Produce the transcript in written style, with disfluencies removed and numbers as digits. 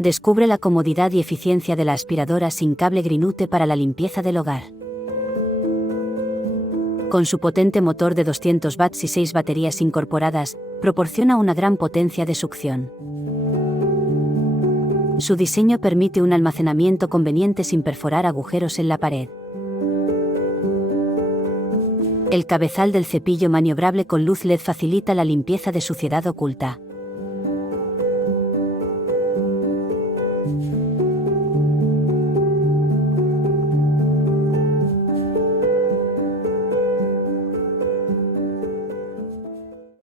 Descubre la comodidad y eficiencia de la aspiradora sin cable Greenute para la limpieza del hogar. Con su potente motor de 200 watts y 6 baterías incorporadas, proporciona una gran potencia de succión. Su diseño permite un almacenamiento conveniente sin perforar agujeros en la pared. El cabezal del cepillo maniobrable con luz LED facilita la limpieza de suciedad oculta.